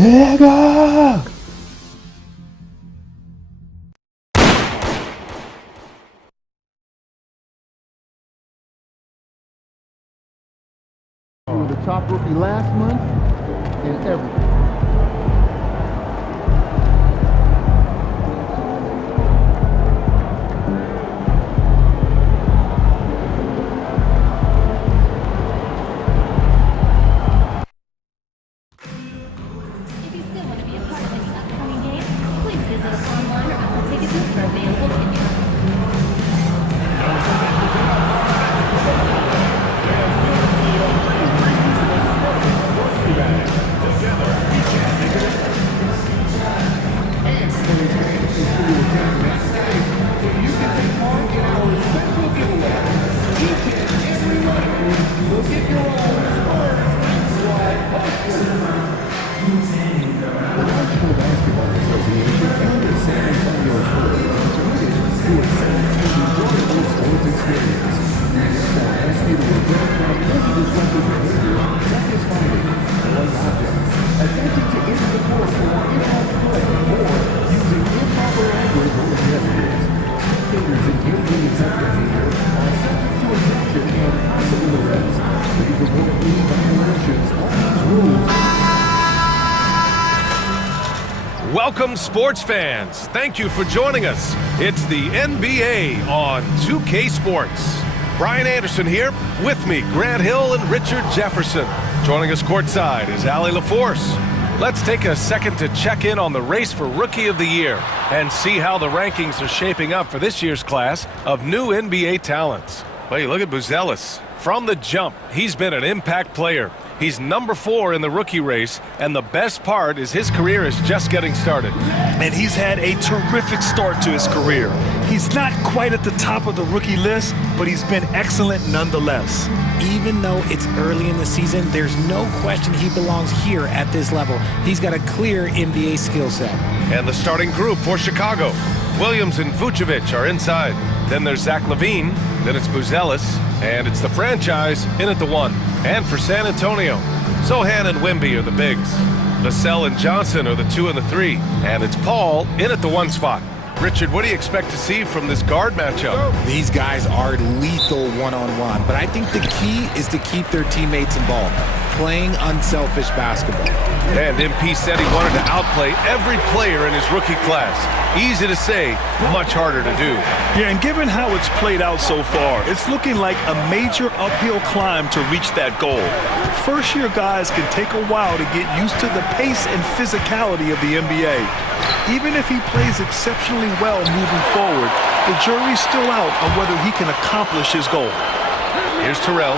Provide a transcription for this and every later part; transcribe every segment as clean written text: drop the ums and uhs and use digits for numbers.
Nigga! You were the top rookie last month and ever. If you still want to be a part of any upcoming games, please visit us online or Apple Ticket Booth for available tickets. The National Basketball Association and the San Antonio Spurs are committed to a safe and enjoyable sports experience. We therefore ask you to refrain from any disruptive behavior, such as fighting, throwing objects, attempting to enter the court for improper play, or using improper language or gestures. Spectators engaging in such behavior are subject to infraction and possible arrest. We report any violations of these rules. Welcome, sports fans. Thank you for joining us. It's the NBA on 2K Sports. Brian Anderson here. With me, Grant Hill and Richard Jefferson. Joining us courtside is Allie LaForce. Let's take a second to check in on the race for Rookie of the Year and see how the rankings are shaping up for this year's class of new NBA talents. Well, you look at Buzelis. From the jump, he's been an impact player. He's number 4 in the rookie race, and the best part is his career is just getting started. And he's had a terrific start to his career. He's not quite at the top of the rookie list, but he's been excellent nonetheless. Even though it's early in the season, there's no question he belongs here at this level. He's got a clear NBA skill set. And the starting group for Chicago. Williams and Vucevic are inside. Then there's Zach LaVine. Then it's Buzelis. And it's the franchise in at the 1. And for San Antonio, Sohan and Wemby are the bigs. Vassell and Johnson are the 2 and the 3. And it's Paul in at the 1 spot. Richard, what do you expect to see from this guard matchup? These guys are lethal one-on-one, but I think the key is to keep their teammates involved, playing unselfish basketball. And MP said he wanted to outplay every player in his rookie class. Easy to say, much harder to do. Yeah, and given how it's played out so far, it's looking like a major uphill climb to reach that goal. First-year guys can take a while to get used to the pace and physicality of the NBA. Even if he plays exceptionally well moving forward, the jury's still out on whether he can accomplish his goal. Here's Terrell.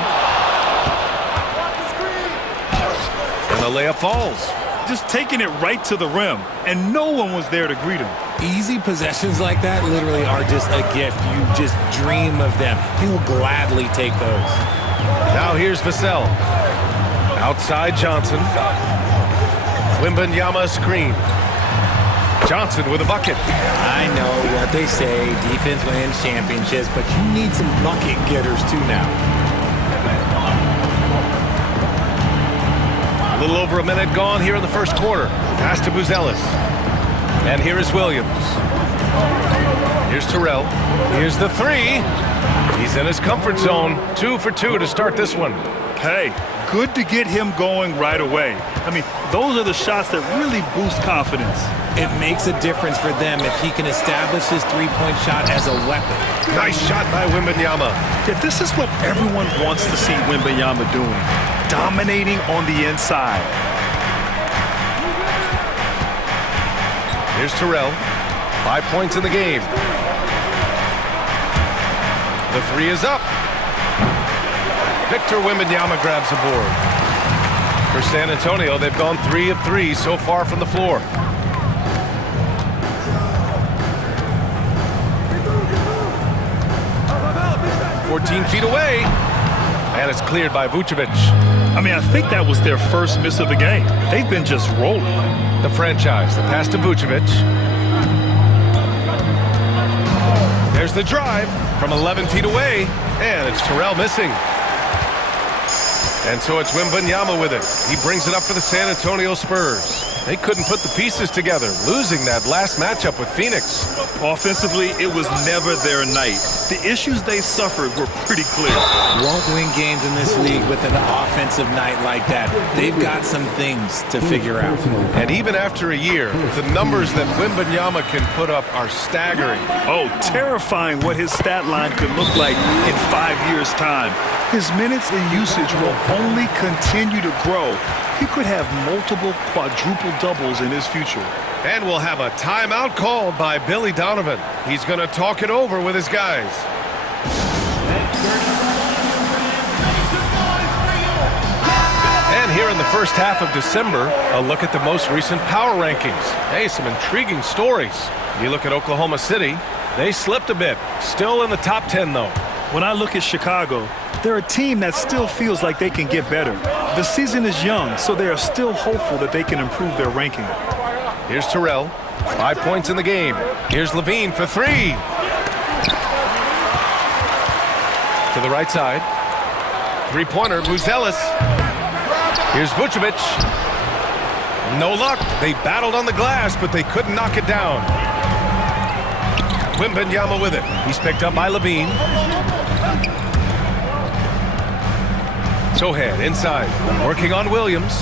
And the layup falls. Just taking it right to the rim, and no one was there to greet him. Easy possessions like that literally are just a gift. You just dream of them. He will gladly take those. Now here's Vassell. Outside Johnson. Wembanyama screen. Johnson with a bucket. I know what they say, defense wins championships, but you need some bucket getters too now. A little over a minute gone here in the first quarter. Pass to Buzelis. And here is Williams. Here's Terrell. Here's the 3. He's in his comfort zone. 2 for 2 to start this one. Hey, good to get him going right away. I mean, those are the shots that really boost confidence. It makes a difference for them if he can establish his three-point shot as a weapon. Nice shot by Wembanyama. Yeah, this is what everyone wants to see Wembanyama doing. Dominating on the inside. Here's Terrell. 5 points in the game. The 3 is up. Victor Wembanyama grabs the board. For San Antonio, they've gone 3 of 3 so far from the floor. 14 feet away, and it's cleared by Vucevic. I mean, I think that was their first miss of the game. They've been just rolling. The franchise, the pass to Vucevic. There's the drive from 11 feet away, and it's Terrell missing. And so it's Wembanyama with it. He brings it up for the San Antonio Spurs. They couldn't put the pieces together, losing that last matchup with Phoenix. Offensively, it was never their night. The issues they suffered were pretty clear. Won't win games in this league with an offensive night like that. They've got some things to figure out. And even after a year, the numbers that Wembanyama can put up are staggering. Oh, terrifying what his stat line could look like in 5 years' time. His minutes and usage will only continue to grow. He could have multiple quadruple doubles in his future. And we'll have a timeout called by Billy Donovan. He's going to talk it over with his guys. And here in the first half of December, a look at the most recent power rankings. Hey, some intriguing stories. You look at Oklahoma City, they slipped a bit. Still in the top 10, though. When I look at Chicago, they're a team that still feels like they can get better. The season is young, so they are still hopeful that they can improve their ranking. Here's Terrell, 5 points in the game. Here's Levine for 3. To the right side. Three-pointer, Buzelis. Here's Vucevic. No luck. They battled on the glass, but they couldn't knock it down. Wembanyama with it. He's picked up by Levine. Sohan inside, working on Williams.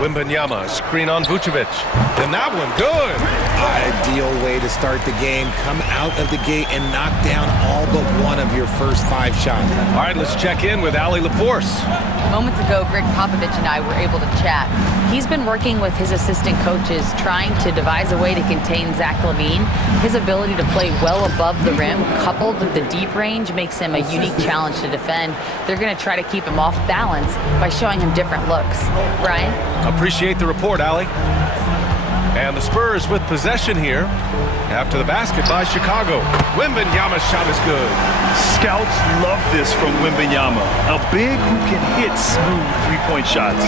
Wembanyama, screen on Vucevic. And that one, good. Ideal way to start the game. Come out of the gate and knock down all but one of your first 5 shots. All right, let's check in with Allie LaForce. Moments ago, Greg Popovich and I were able to chat. He's been working with his assistant coaches, trying to devise a way to contain Zach LaVine. His ability to play well above the rim, coupled with the deep range, makes him a unique challenge to defend. They're going to try to keep him off balance by showing him different looks. Brian? Appreciate the report, Allie. And the Spurs with possession here after the basket by Chicago. Wembanyama's shot is good. Scouts love this from Wembanyama, a big who can hit smooth three-point shots.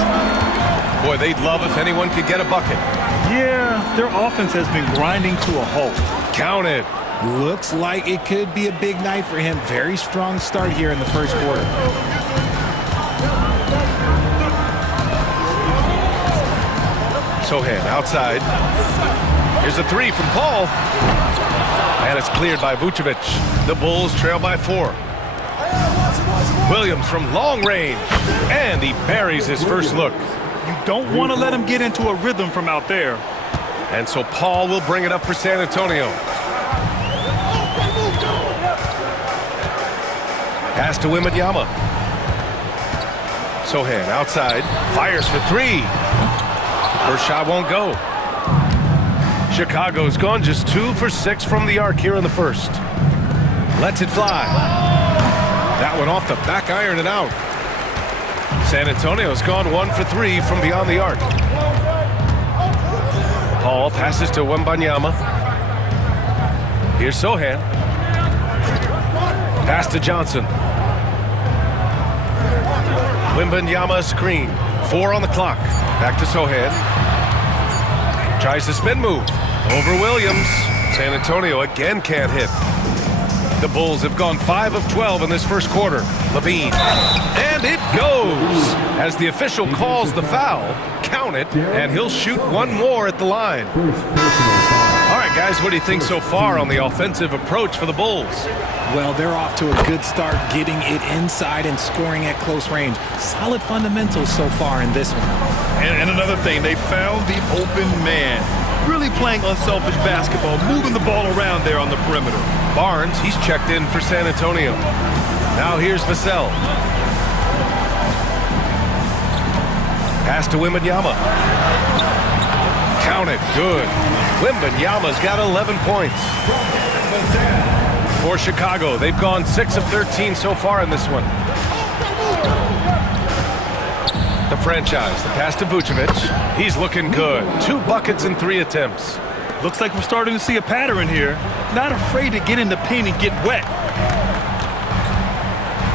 Boy, they'd love if anyone could get a bucket. Yeah, their offense has been grinding to a halt. Count it. Looks like it could be a big night for him. Very strong start here in the first quarter. Sohan outside. Here's a 3 from Paul. And it's cleared by Vucevic. The Bulls trail by 4. Williams from long range. And he buries his first look. You don't want to let him get into a rhythm from out there. And so Paul will bring it up for San Antonio. Pass to Wembanyama. Sohan outside. Fires for 3. First shot won't go. Chicago's gone just 2 for 6 from the arc here in the first. Lets it fly. That one off the back iron and out. San Antonio's gone 1 for 3 from beyond the arc. Paul passes to Wembanyama. Here's Sohan. Pass to Johnson. Wembanyama screen. 4 on the clock. Back to Sohan. Tries the spin move. Over Williams. San Antonio again can't hit. The Bulls have gone 5 of 12 in this first quarter. Levine. And it goes. As the official calls the foul, count it, and he'll shoot 1 more at the line. All right, guys, what do you think so far on the offensive approach for the Bulls? Well, they're off to a good start getting it inside and scoring at close range. Solid fundamentals so far in this one. And another thing, they found the open man. Really playing unselfish basketball, moving the ball around there on the perimeter. Barnes, he's checked in for San Antonio. Now here's Vassell. Pass to Wembanyama. Count it, good. Wembanyama's got 11 points. For Chicago, they've gone 6 of 13 so far in this one. The franchise, the pass to Vucevic. He's looking good. 2 buckets in 3 attempts. Looks like we're starting to see a pattern here. Not afraid to get in the paint and get wet.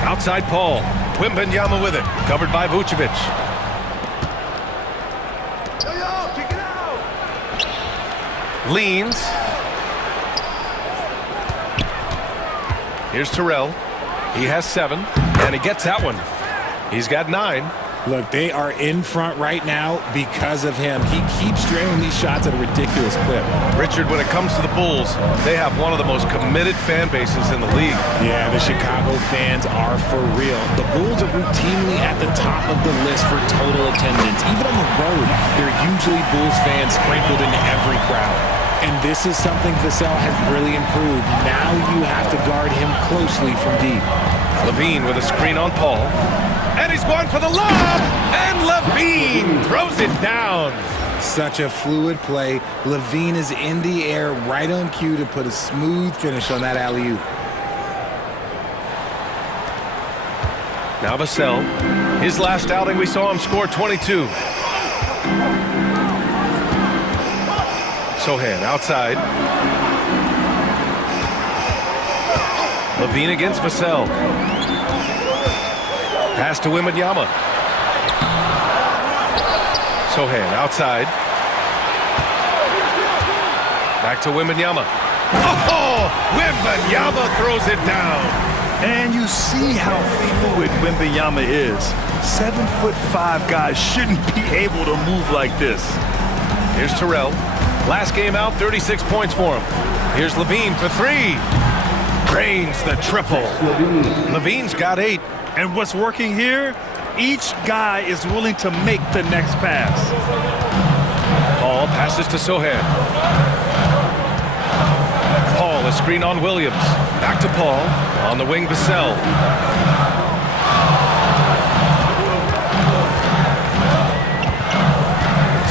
Outside Paul. Wembanyama with it. Covered by Vucevic. Leans. Here's Terrell. He has 7, and he gets that one. He's got 9. Look, they are in front right now because of him. He keeps draining these shots at a ridiculous clip. Richard, when it comes to the Bulls, they have one of the most committed fan bases in the league. Yeah, the Chicago fans are for real. The Bulls are routinely at the top of the list for total attendance. Even on the road, there are usually Bulls fans sprinkled into every crowd. And this is something Vassell has really improved. Now you have to guard him closely from deep. Levine with a screen on Paul. And he's going for the lob! And Levine throws it down. Such a fluid play. Levine is in the air right on cue to put a smooth finish on that alley-oop. Now Vassell. His last outing, we saw him score 22. Sohan outside. Levine against Vassell. Pass to Wembanyama. Sohan outside. Back to Wembanyama. Oh! Wembanyama throws it down. And you see how fluid Wembanyama is. 7'5" guys shouldn't be able to move like this. Here's Terrell. Last game out, 36 points for him. Here's Levine for three. Drains the triple. Levine's got 8. And what's working here? Each guy is willing to make the next pass. Paul passes to Sohan. Paul, a screen on Williams. Back to Paul. On the wing, Vassell.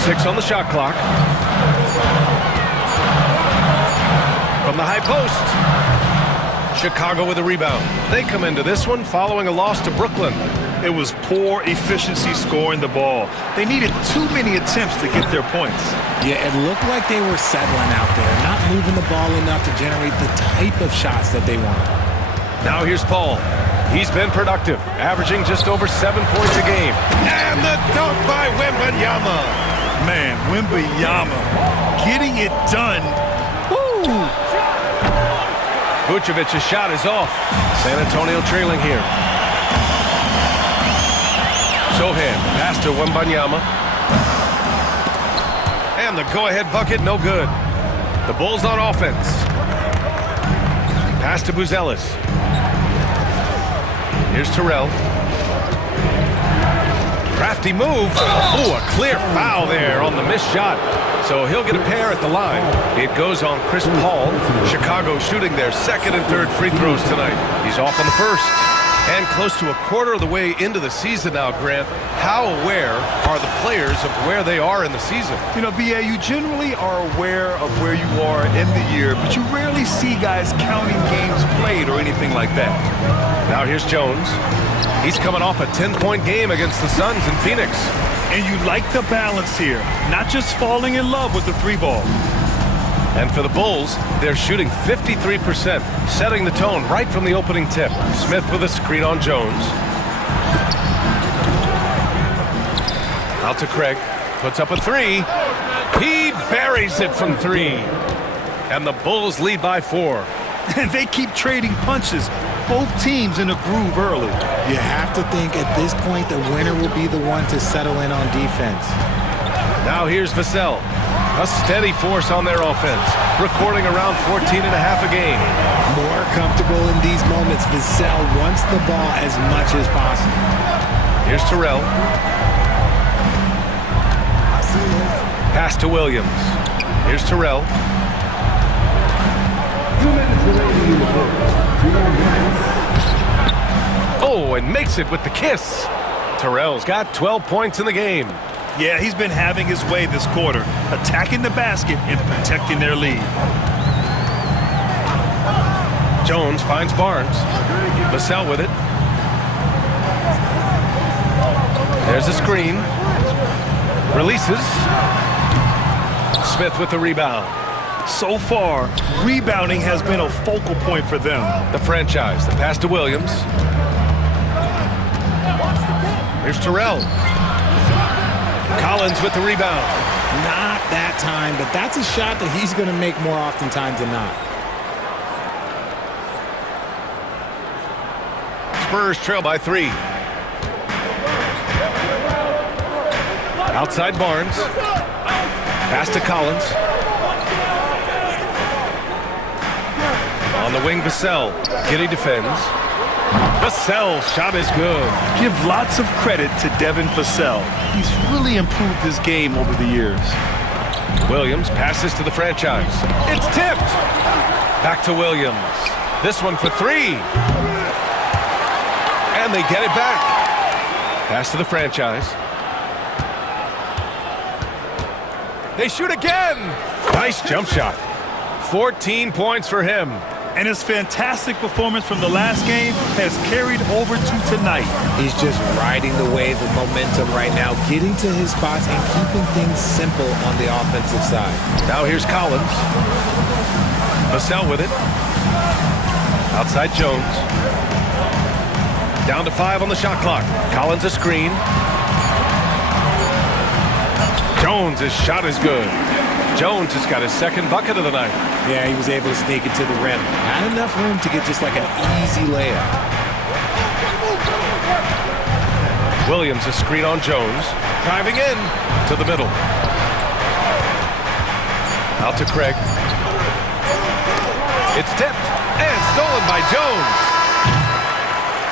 Six on the shot clock. From the high post. Chicago with a rebound. They come into this one following a loss to Brooklyn. It was poor efficiency scoring the ball. They needed too many attempts to get their points. Yeah, it looked like they were settling out there, not moving the ball enough to generate the type of shots that they wanted. Now here's Paul. He's been productive, averaging just over 7 points a game. And the dunk by Wembanyama. Man, Wembanyama getting it done. Woo! Vucevic's shot is off. San Antonio trailing here. Sohan, pass to Wembanyama. And the go-ahead bucket, no good. The Bulls on offense. Pass to Buzelis. Here's Terrell. Crafty move. Ooh, a clear foul there on the missed shot. So he'll get a pair at the line. It goes on Chris Paul. Chicago shooting their second and third free throws tonight. He's off on the first. And close to a quarter of the way into the season now, Grant. How aware are the players of where they are in the season? You know, B.A., you generally are aware of where you are in the year, but you rarely see guys counting games played or anything like that. Now here's Jones. He's coming off a 10-point game against the Suns in Phoenix. And you like the balance here, not just falling in love with the three ball. And for the Bulls, they're shooting 53%, setting the tone right from the opening tip. Smith with a screen on Jones. Out to Craig, puts up a three. He buries it from three. And the Bulls lead by 4. And they keep trading punches. Both teams in a groove early. You have to think at this point the winner will be the one to settle in on defense. Now here's Vassell. A steady force on their offense, recording around 14.5 a game. More comfortable in these moments. Vassell wants the ball as much as possible. Here's Terrell. Pass to Williams. Here's Terrell. 2 minutes remaining in the first. 2 minutes. Oh, and makes it with the kiss. Terrell's got 12 points in the game. Yeah, he's been having his way this quarter, attacking the basket and protecting their lead. Jones finds Barnes. Vassell with it. There's a screen. Releases. Smith with the rebound. So far, rebounding has been a focal point for them. The franchise. The pass to Williams. Here's Terrell. Collins with the rebound. Not that time, but that's a shot that he's going to make more oftentimes than not. Spurs trail by 3. Outside Barnes. Pass to Collins. On the wing, Vassell. Giddy defends. Vassell's shot is good. Give lots of credit to Devin Vassell. He's really improved his game over the years. Williams passes to the franchise. It's tipped. Back to Williams. This one for three. And they get it back. Pass to the franchise. They shoot again. Nice jump shot. 14 points for him. And his fantastic performance from the last game has carried over to tonight. He's just riding the wave of momentum right now, getting to his spots and keeping things simple on the offensive side. Now here's Collins. Vassell with it. Outside Jones. Down to 5 on the shot clock. Collins a screen. Jones, his shot is good. Jones has got his second bucket of the night. Yeah, he was able to sneak it to the rim. Not enough room to get just like an easy layup. Williams a screen on Jones. Driving in to the middle. Out to Craig. It's tipped and stolen by Jones.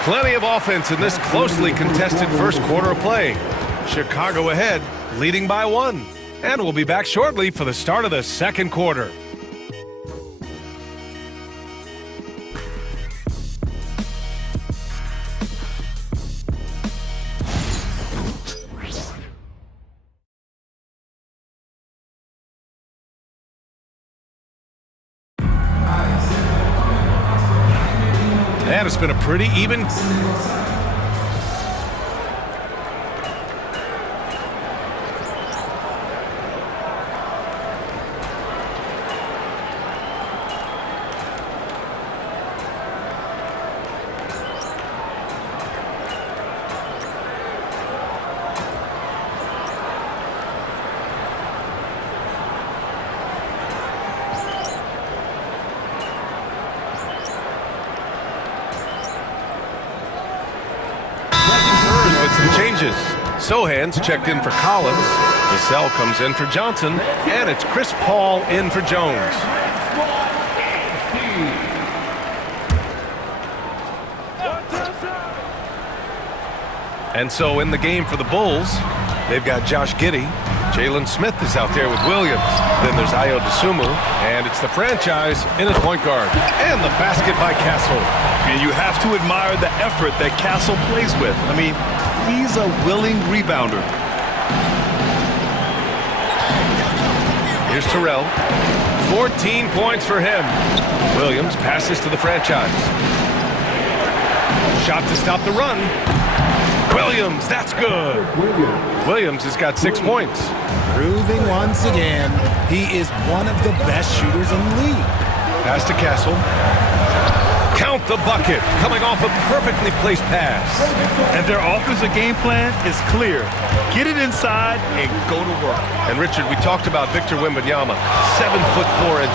Plenty of offense in this closely contested first quarter of play. Chicago ahead, leading by 1. And we'll be back shortly for the start of the second quarter. And it's been a pretty even... changes. Sohan's checked in for Collins. Vassell comes in for Johnson. And it's Chris Paul in for Jones. And so in the game for the Bulls, they've got Josh Giddey. Jalen Smith is out there with Williams. Then there's Ayo Dosunmu. And it's the franchise in at point guard. And the basket by Castle. And you have to admire the effort that Castle plays with. I mean, he's a willing rebounder. Here's Terrell. 14 points for him. Williams passes to the franchise. Shot to stop the run. Williams, that's good. Williams has got 6 points. Proving once again, he is one of the best shooters in the league. Pass to Castle. Count the bucket, coming off a perfectly placed pass. And their offensive game plan is clear. Get it inside and go to work. And Richard, we talked about Victor Wembanyama, 7'4".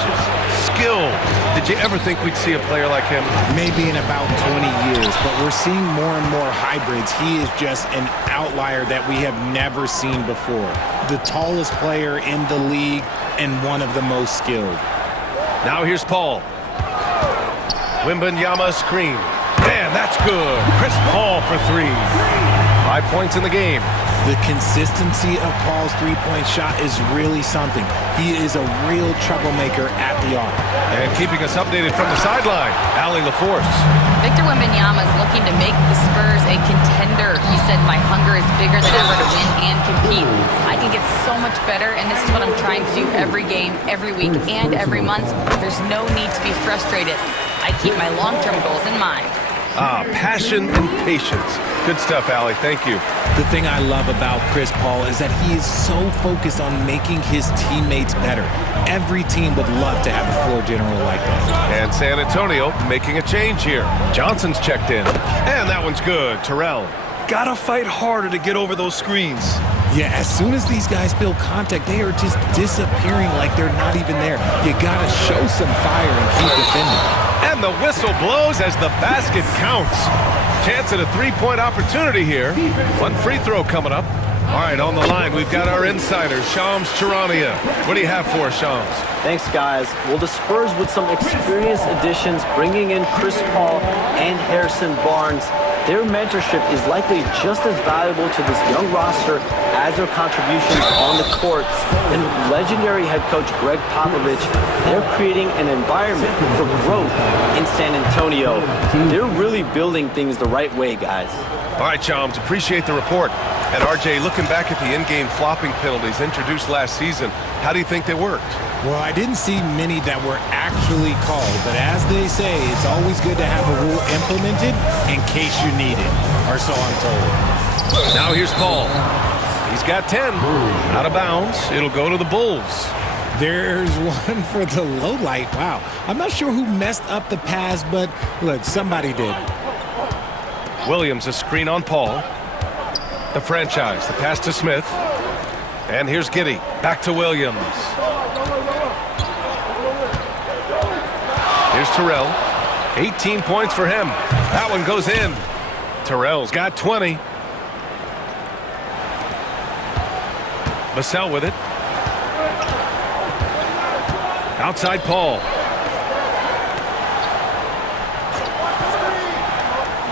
Skill. Did you ever think we'd see a player like him? Maybe in about 20 years, but we're seeing more and more hybrids. He is just an outlier that we have never seen before. The tallest player in the league and one of the most skilled. Now here's Paul. Wembanyama screen. Man, that's good. Chris Paul for 3. 5 points in the game. The consistency of Paul's three-point shot is really something. He is a real troublemaker at the arc. And keeping us updated from the sideline, Allie LaForce. Victor Wembanyama is looking to make the Spurs a contender. He said, my hunger is bigger than ever to win and compete. I can get so much better, and this is what I'm trying to do every game, every week, and every month. There's no need to be frustrated. I keep my long-term goals in mind. Passion and patience. Good stuff, Allie. Thank you. The thing I love about Chris Paul is that he is so focused on making his teammates better. Every team would love to have a floor general like that. And San Antonio making a change here. Johnson's checked in. And that one's good. Terrell. Gotta fight harder to get over those screens. Yeah, as soon as these guys feel contact, they are just disappearing like they're not even there. You gotta show some fire and keep defending. And the whistle blows as the basket counts. Chance at a three-point opportunity here. One free throw coming up. All right, on the line, we've got our insider, Shams Charania. What do you have for us, Shams? Thanks, guys. Well, the Spurs, with some experienced additions, bringing in Chris Paul and Harrison Barnes, their mentorship is likely just as valuable to this young roster as their contributions on the court. And legendary head coach Greg Popovich, they're creating an environment for growth in San Antonio. They're really building things the right way, guys. All right, Shams, appreciate the report. And RJ, looking back at the in-game flopping penalties introduced last season, how do you think they worked? Well, I didn't see many that were actually called, but as they say, it's always good to have a rule implemented in case you need it, or so I'm told. Now here's Paul. He's got 10. Out of bounds. It'll go to the Bulls. There's one for the low light. Wow. I'm not sure who messed up the pass, but look, somebody did. Williams, a screen on Paul. The franchise, the pass to Smith. And here's Giddey. Back to Williams. Here's Terrell. 18 points for him. That one goes in. Terrell's got 20. Vassell with it. Outside Paul.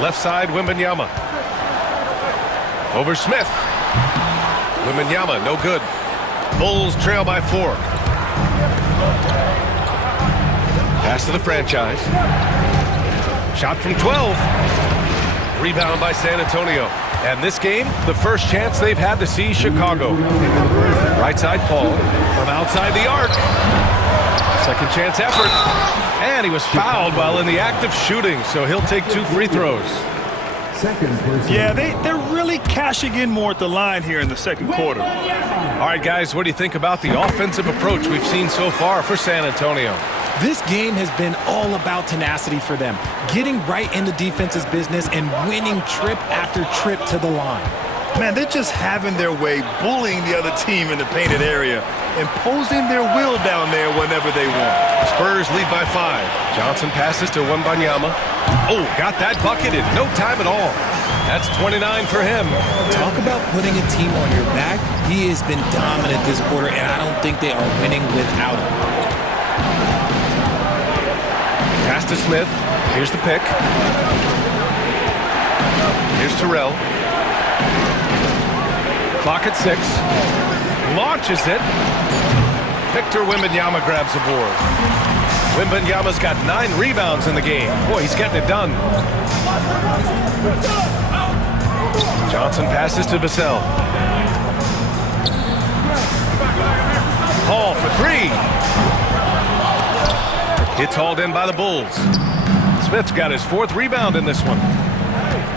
Left side, Wembanyama. Over Smith. Wembanyama, no good. Bulls trail by 4. Pass to the franchise. Shot from 12. Rebound by San Antonio. And this game, the first chance they've had to see Chicago. Right side Paul from outside the arc. Second chance effort. And he was fouled while in the act of shooting, so he'll take 2 free throws. Yeah, they're really cashing in more at the line here in the second quarter. All right, guys, what do you think about the offensive approach we've seen so far for San Antonio? This game has been all about tenacity for them, getting right in the defense's business and winning trip after trip to the line. Man, they're just having their way, bullying the other team in the painted area, imposing their will down there whenever they want. Spurs lead by 5. Johnson passes to Wembanyama. Oh, got that bucket in no time at all. That's 29 for him. Talk about putting a team on your back. He has been dominant this quarter, and I don't think they are winning without him. Pass to Smith. Here's the pick. Here's Terrell. Clock at 6. Launches it. Victor Wembanyama grabs the board. Wembanyama's got 9 rebounds in the game. Boy, he's getting it done. Johnson passes to Vassell. Paul for 3. It's hauled in by the Bulls. Smith's got his 4th rebound in this one.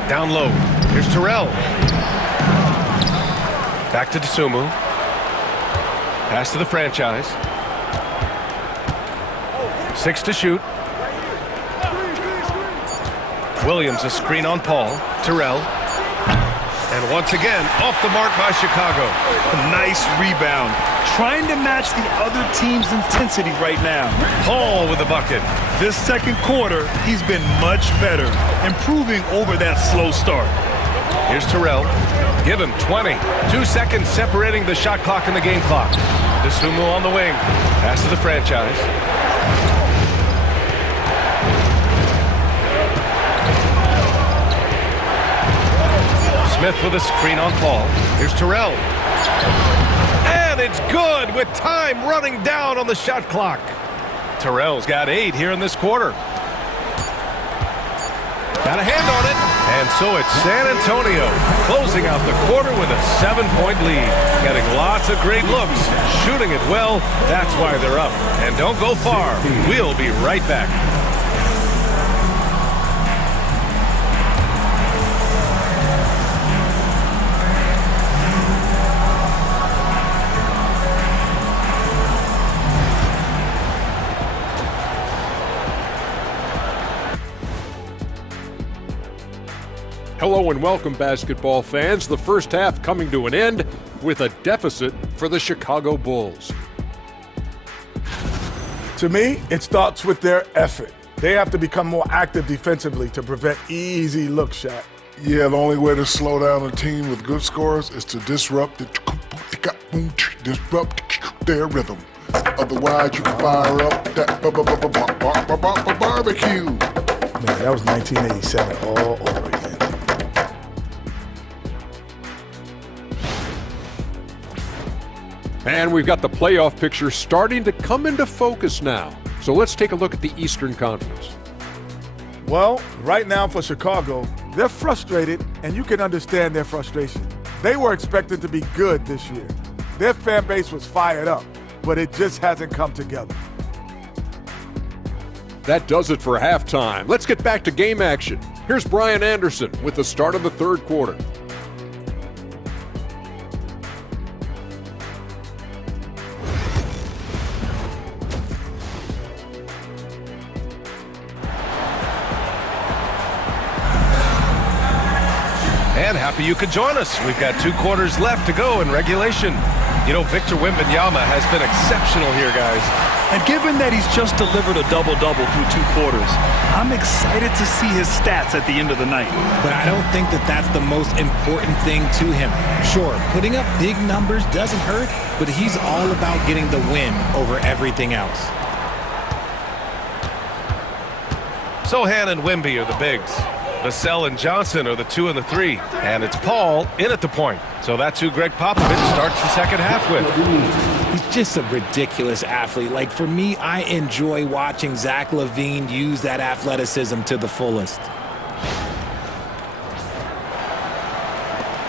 Down low. Here's Terrell. Back to Dosunmu. Pass to the franchise. 6 to shoot. Williams, a screen on Paul. Terrell. And once again, off the mark by Chicago. A nice rebound. Trying to match the other team's intensity right now. Paul with the bucket. This second quarter, he's been much better, improving over that slow start. Here's Terrell. Give him 20. 2 seconds separating the shot clock and the game clock. Dosunmu on the wing. Pass to the franchise. Smith with a screen on Paul. Here's Terrell. And it's good with time running down on the shot clock. Terrell's got 8 here in this quarter. Got a hand on it. And so it's San Antonio closing out the quarter with a 7-point lead. Getting lots of great looks, shooting it well. That's why they're up. And don't go far. We'll be right back. Hello and welcome, basketball fans. The first half coming to an end with a deficit for the Chicago Bulls. To me, it starts with their effort. They have to become more active defensively to prevent easy look shot. Yeah, the only way to slow down a team with good scores is to disrupt their rhythm. Otherwise, you can fire up that barbecue. Man, that was 1987 all over again. And we've got the playoff picture starting to come into focus now. So let's take a look at the Eastern Conference. Well, right now for Chicago, they're frustrated, and you can understand their frustration. They were expected to be good this year. Their fan base was fired up, but it just hasn't come together. That does it for halftime. Let's get back to game action. Here's Brian Anderson with the start of the third quarter. And happy you could join us. We've got 2 quarters left to go in regulation. You know, Victor Wembanyama has been exceptional here, guys. And given that he's just delivered a double-double through 2 quarters, I'm excited to see his stats at the end of the night. But I don't think that that's the most important thing to him. Sure, putting up big numbers doesn't hurt, but he's all about getting the win over everything else. Sohan and Wemby are the bigs. Vassell and Johnson are the 2 and the 3. And it's Paul in at the point. So that's who Greg Popovich starts the second half with. He's just a ridiculous athlete. Like, for me, I enjoy watching Zach LaVine use that athleticism to the fullest.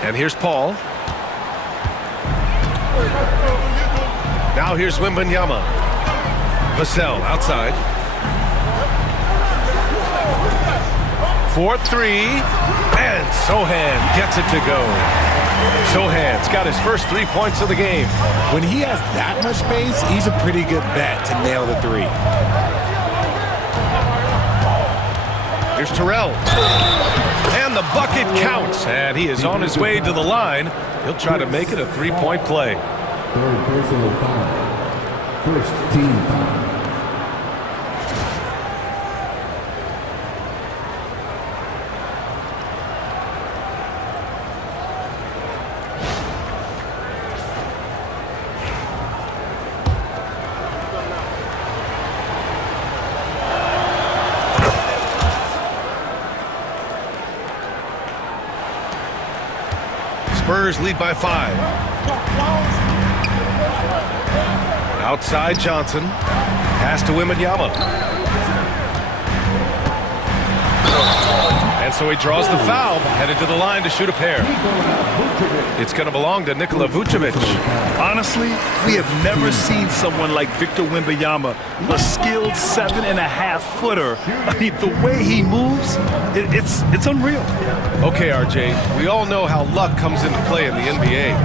And here's Paul. Now here's Wembanyama. Vassell outside. 4-3, and Sohan gets it to go. Sohan's got his first 3 points of the game. When he has that much space, he's a pretty good bet to nail the 3. Here's Terrell. And the bucket counts, and he is on his way to the line. He'll try to make it a 3-point play. Third personal foul. First team foul. Spurs lead by 5. Outside Johnson. Pass to Wembanyama. And so he draws the foul, headed to the line to shoot a pair. It's going to belong to Nikola Vucevic. Honestly, we have never seen someone like Victor Wembanyama, a skilled 7.5-footer. I mean, the way he moves, it's unreal. Okay, RJ, we all know how luck comes into play in the NBA.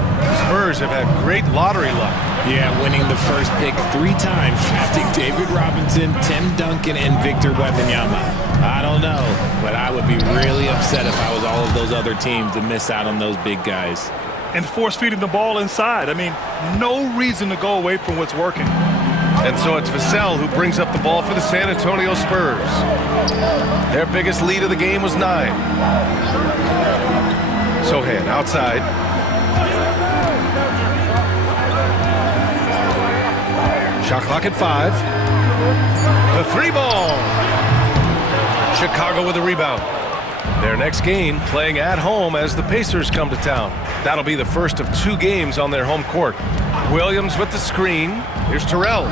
Spurs have had great lottery luck. Yeah, winning the first pick 3 times, drafting David Robinson, Tim Duncan, and Victor Wembanyama. I don't know, but I would be really upset if I was all of those other teams to miss out on those big guys. And force-feeding the ball inside. I mean, no reason to go away from what's working. And so it's Vassell who brings up the ball for the San Antonio Spurs. Their biggest lead of the game was 9. Sohan outside. Shot clock at 5. The 3-ball. Chicago with a rebound. Their next game playing at home as the Pacers come to town. That'll be the first of 2 games on their home court. Williams with the screen. Here's Terrell.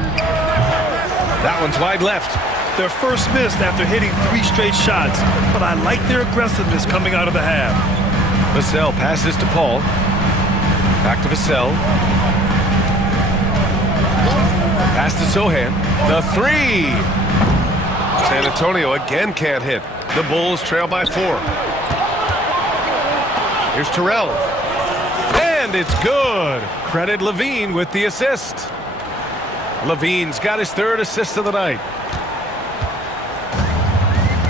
That one's wide left. Their first miss after hitting 3 straight shots, but I like their aggressiveness coming out of the half. Vassell passes to Paul. Back to Vassell. Pass to Sohan. The 3. San Antonio again can't hit. The Bulls trail by 4. Here's Terrell. And it's good. Credit LaVine with the assist. LaVine's got his 3rd assist of the night.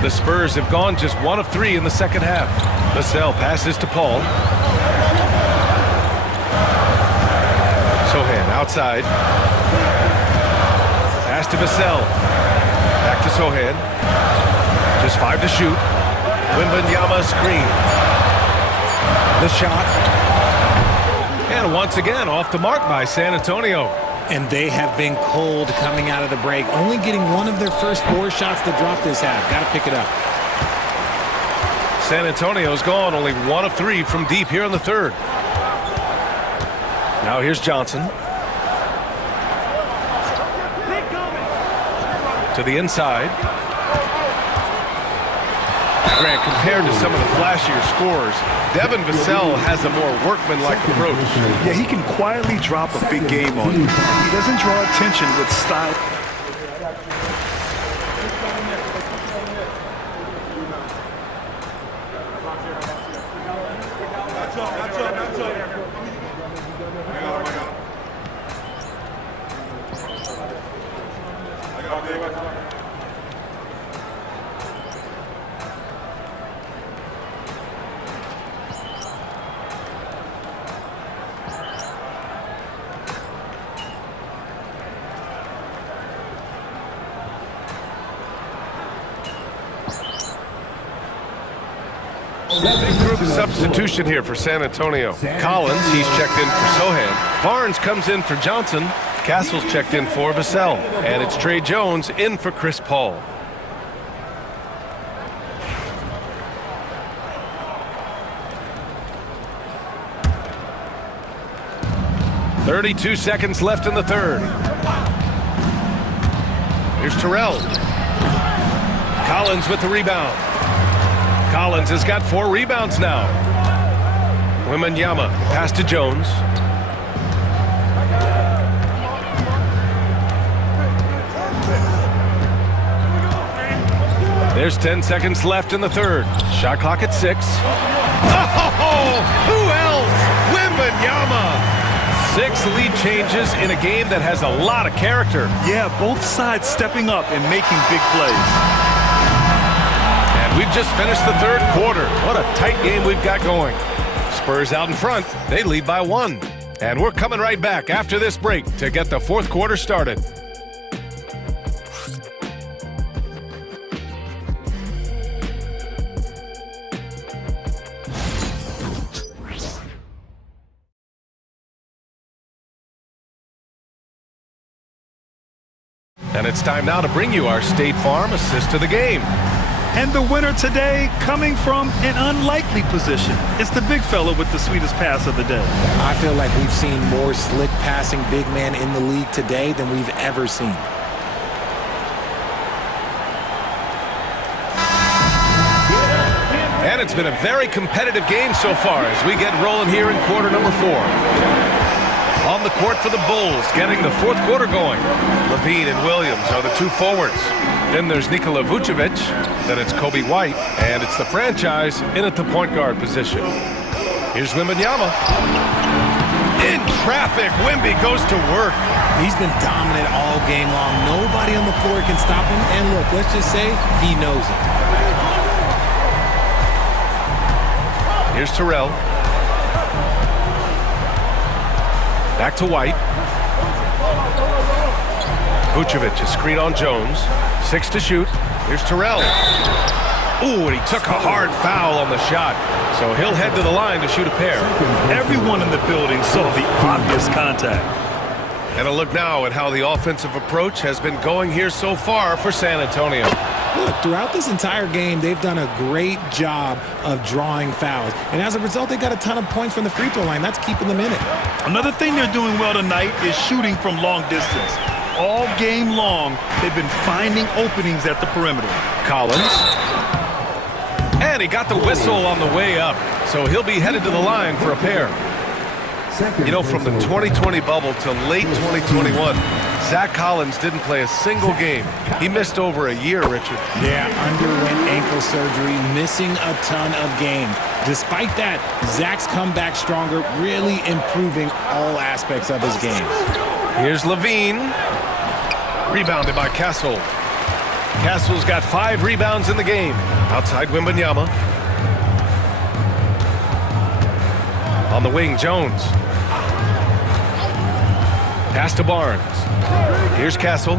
The Spurs have gone just 1 of 3 in the second half. Vassell passes to Paul. Sohan outside. Pass to Vassell. Back to Sohan. Just 5 to shoot. Wembanyama screen. The shot. And once again, off the mark by San Antonio. And they have been cold coming out of the break. Only getting one of their first 4 shots to drop this half. Got to pick it up. San Antonio's gone only 1 of 3 from deep here in the third. Now here's Johnson. To the inside. Grant, compared to some of the flashier scores, Devin Vassell has a more workmanlike approach. Yeah, he can quietly drop a big game on you. He doesn't draw attention with style. Big group substitution here for San Antonio. Collins, he's checked in for Sohan. Barnes comes in for Johnson. Castle's checked in for Vassell. And it's Trey Jones in for Chris Paul. .32 seconds left in the third. Here's Terrell. Collins with the rebound. Collins has got 4 rebounds now. Wembanyama pass to Jones. There's 10 seconds left in the third. Shot clock at 6. Oh, who else? Wembanyama. 6 lead changes in a game that has a lot of character. Yeah, both sides stepping up and making big plays. We've just finished the third quarter. What a tight game we've got going. Spurs out in front. They lead by 1. And we're coming right back after this break to get the fourth quarter started. And it's time now to bring you our State Farm assist to the game. And the winner today coming from an unlikely position. It's the big fella with the sweetest pass of the day. I feel like we've seen more slick passing big man in the league today than we've ever seen. And it's been a very competitive game so far as we get rolling here in quarter number 4. On the court for the Bulls, getting the fourth quarter going. Levine and Williams are the 2 forwards. Then there's Nikola Vucevic, then it's Kobe White, and it's the franchise in at the point guard position. Here's Wembanyama. In traffic, Wemby goes to work. He's been dominant all game long. Nobody on the floor can stop him. And look, let's just say he knows it. Here's Terrell. Back to White. Vucevic, a screen on Jones. 6 to shoot. Here's Terrell. Ooh, and he took a hard foul on the shot. So he'll head to the line to shoot a pair. Everyone in the building saw the obvious contact. And a look now at how the offensive approach has been going here so far for San Antonio. Look, throughout this entire game, they've done a great job of drawing fouls. And as a result, they got a ton of points from the free throw line. That's keeping them in it. Another thing they're doing well tonight is shooting from long distance. All game long, they've been finding openings at the perimeter. Collins. And he got the whistle on the way up. So he'll be headed to the line for a pair. You know, from the 2020 bubble till late 2021, Zach Collins didn't play a single game. He missed over a year, Richard. Yeah, underwent ankle surgery, missing a ton of games. Despite that, Zach's come back stronger, really improving all aspects of his game. Here's Levine. Rebounded by Castle. Castle's got 5 rebounds in the game. Outside Wembanyama. On the wing, Jones. Pass to Barnes. Here's Castle.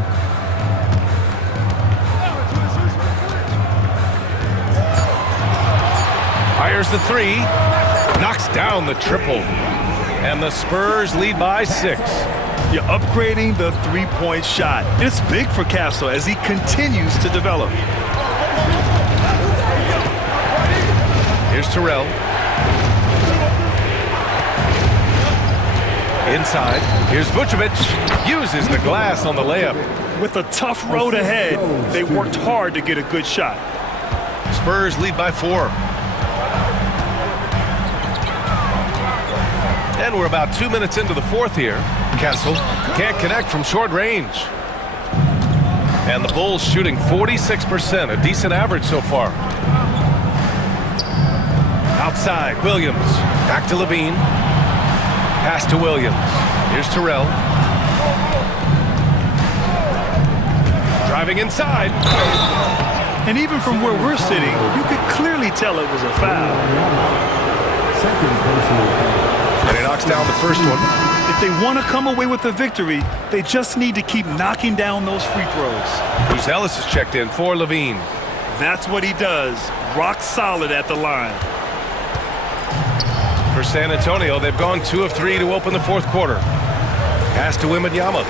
Fires the 3. Knocks down the triple. And the Spurs lead by 6. You're upgrading the three-point shot. It's big for Castle as he continues to develop. Here's Terrell. Inside. Here's Vucevic. Uses the glass on the layup. With a tough road ahead, they worked hard to get a good shot. Spurs lead by 4. And we're about 2 minutes into the fourth here. Castle can't connect from short range. And the Bulls shooting 46%, a decent average so far. Outside, Williams. Back to Levine. Pass to Williams. Here's Terrell. Driving inside. And even from where we're sitting, you could clearly tell it was a foul. Second personal foul. And he knocks down the first one. If they want to come away with a victory, they just need to keep knocking down those free throws. Bruce Ellis is checked in for Levine. That's what he does. Rock solid at the line. For San Antonio, they've gone 2 of 3 to open the fourth quarter. Pass to Wembanyama.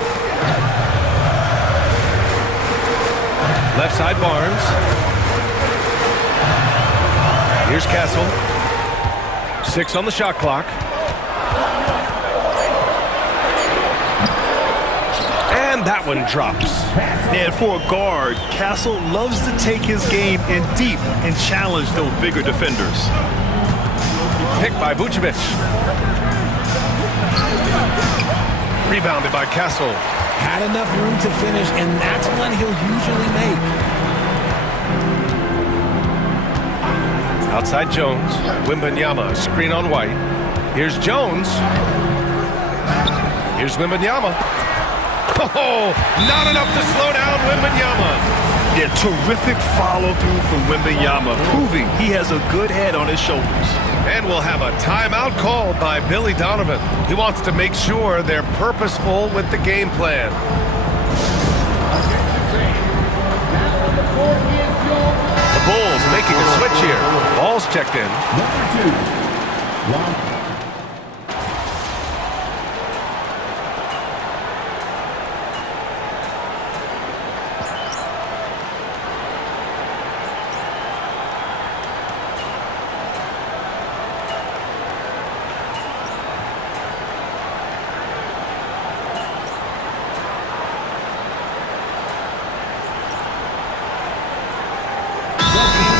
Left side, Barnes. Here's Castle. 6 on the shot clock. And that one drops. And for a guard, Castle loves to take his game in deep and challenge those bigger defenders. Picked by Vucevic. Rebounded by Castle. Had enough room to finish, and that's one he'll usually make. Outside Jones. Wembanyama, screen on White. Here's Jones. Here's Wembanyama. Oh, not enough to slow down Wembanyama. Yeah, terrific follow-through from Wembanyama, proving he has a good head on his shoulders. And we'll have a timeout called by Billy Donovan. He wants to make sure they're purposeful with the game plan. The Bulls making a switch here. Ball's checked in. Number 2.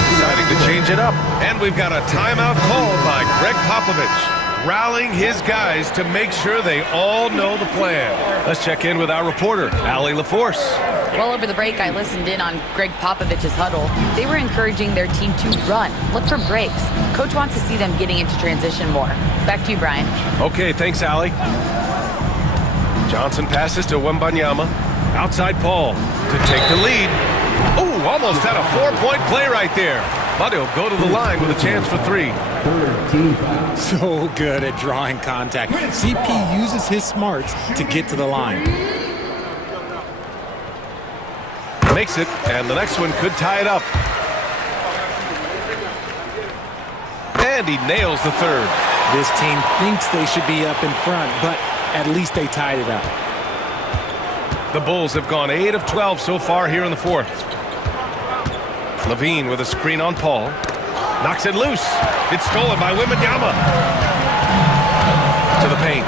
Deciding to change it up. And we've got a timeout called by Greg Popovich, rallying his guys to make sure they all know the plan. Let's check in with our reporter, Allie LaForce. Well, over the break, I listened in on Greg Popovich's huddle. They were encouraging their team to run, look for breaks. Coach wants to see them getting into transition more. Back to you, Brian. Okay, thanks, Allie. Johnson passes to Wembanyama. Outside Paul to take the lead. Oh, almost had a 4-point play right there. But he'll go to the line with a chance for 3. So good at drawing contact. CP uses his smarts to get to the line. Makes it, and the next one could tie it up. And he nails the third. This team thinks they should be up in front, but at least they tied it up. The Bulls have gone 8 of 12 so far here in the fourth. Levine with a screen on Paul. Knocks it loose. It's stolen by Wembanyama. To the paint.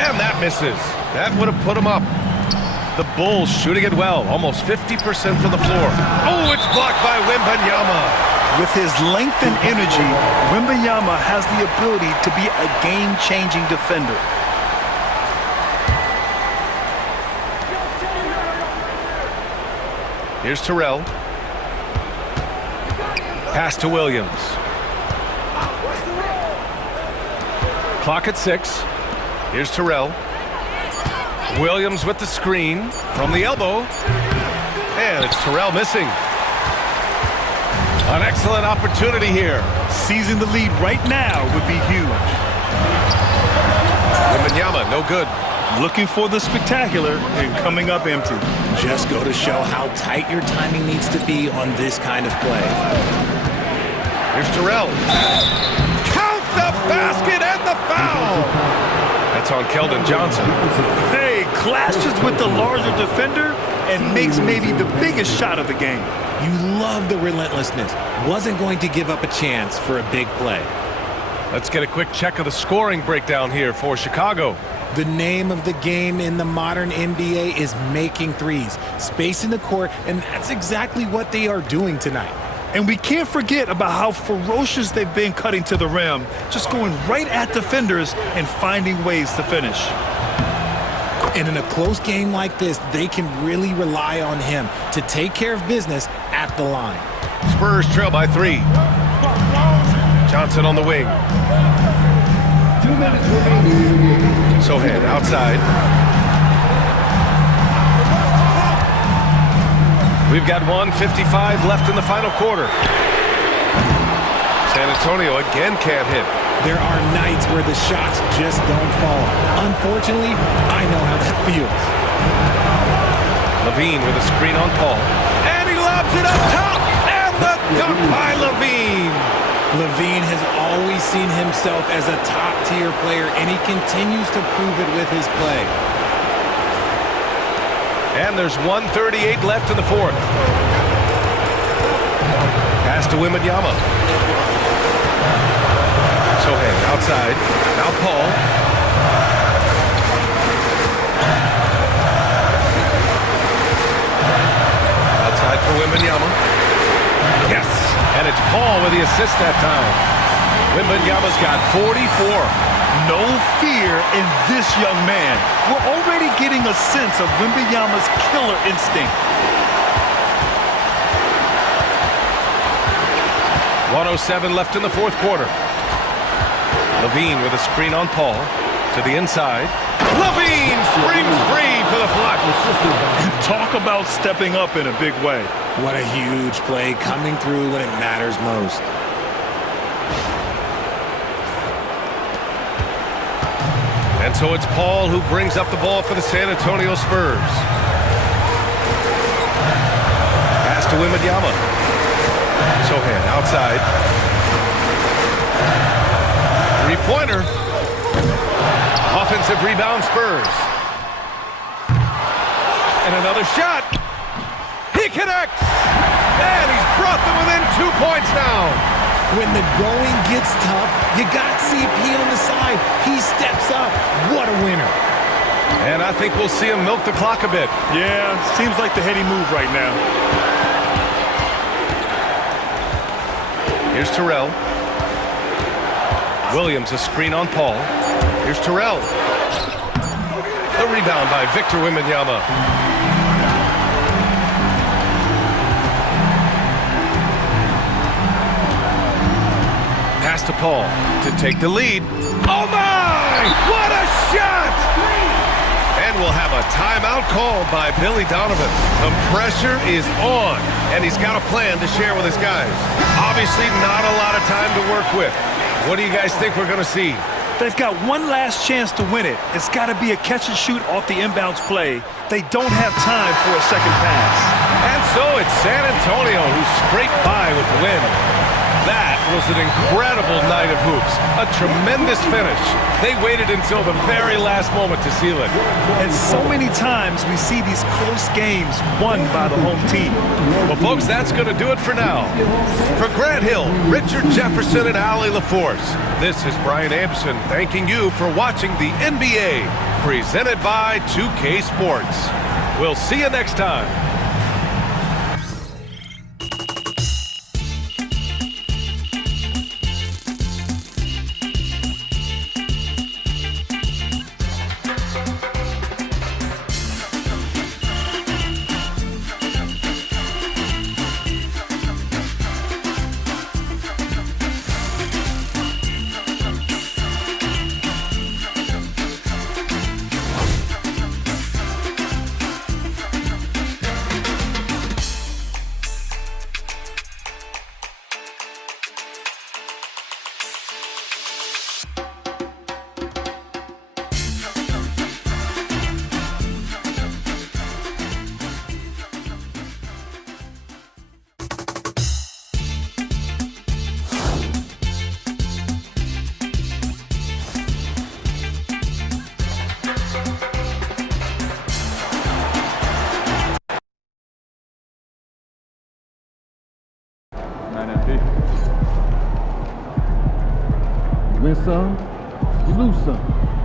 And that misses. That would have put him up. The Bulls shooting it well. Almost 50% from the floor. Oh, it's blocked by Wembanyama. With his length and energy, Wembanyama has the ability to be a game-changing defender. Here's Terrell. Pass to Williams. Clock at 6. Here's Terrell. Williams with the screen from the elbow. And it's Terrell missing. An excellent opportunity here. Seizing the lead right now would be huge. Wembanyama, no good. Looking for the spectacular and coming up empty. Just go to show how tight your timing needs to be on this kind of play. Here's Here's Terrell. Count the basket and the foul. That's on Keldon Johnson. Hey, clashes with the larger defender and makes maybe the biggest shot of the game. You love the relentlessness. Wasn't going to give up a chance for a big play. Let's get a quick check of the scoring breakdown here for Chicago. The name of the game in the modern NBA is making threes, spacing the court, and that's exactly what they are doing tonight. And we can't forget about how ferocious they've been cutting to the rim, just going right at defenders and finding ways to finish. And in a close game like this, they can really rely on him to take care of business at the line. Spurs trail by 3. Johnson on the wing. 2 minutes remaining. Sohan outside. We've got 1:55 left in the final quarter. San Antonio again can't hit. There are nights where the shots just don't fall. Unfortunately, I know how that feels. Levine with a screen on Paul. And he lobs it up top! And the dunk by Levine! Levine has always seen himself as a top-tier player, and he continues to prove it with his play. And there's 1:38 left in the fourth. Pass to Wembanyama. Sohan outside. Now Paul. Outside for Wembanyama. Yes! And it's Paul with the assist that time. Wembanyama's got 44. No fear in this young man. We're already getting a sense of Wembanyama's killer instinct. 1:07 left in the fourth quarter. Levine with a screen on Paul. To the inside. Levine springs free for the flush. Talk about stepping up in a big way. What a huge play, coming through when it matters most. And so it's Paul who brings up the ball for the San Antonio Spurs. Pass to Wembanyama. Sohan outside. Three-pointer. Offensive rebound Spurs. And another shot. He connects. And he's brought them within 2 points now. When the going gets tough, you got CP on the side. He steps up. What a winner. And I think we'll see him milk the clock a bit. Yeah, seems like the heady move right now. Here's Terrell. Williams, a screen on Paul. Here's Terrell. A rebound by Victor Wembanyama. Pass to Paul to take the lead. Oh my! What a shot! And we'll have a timeout called by Billy Donovan. The pressure is on, and he's got a plan to share with his guys. Obviously not a lot of time to work with. What do you guys think we're going to see? They've got one last chance to win it. It's got to be a catch and shoot off the inbounds play. They don't have time for a second pass. And so it's San Antonio who scraped by with the win. That was an incredible night of hoops. A tremendous finish. They waited until the very last moment to seal it. And so many times we see these close games won by the home team. Well, folks, that's going to do it for now. For Grant Hill, Richard Jefferson, and Allie LaForce, this is Brian Anderson thanking you for watching the NBA, presented by 2K Sports. We'll see you next time. some, you lose some.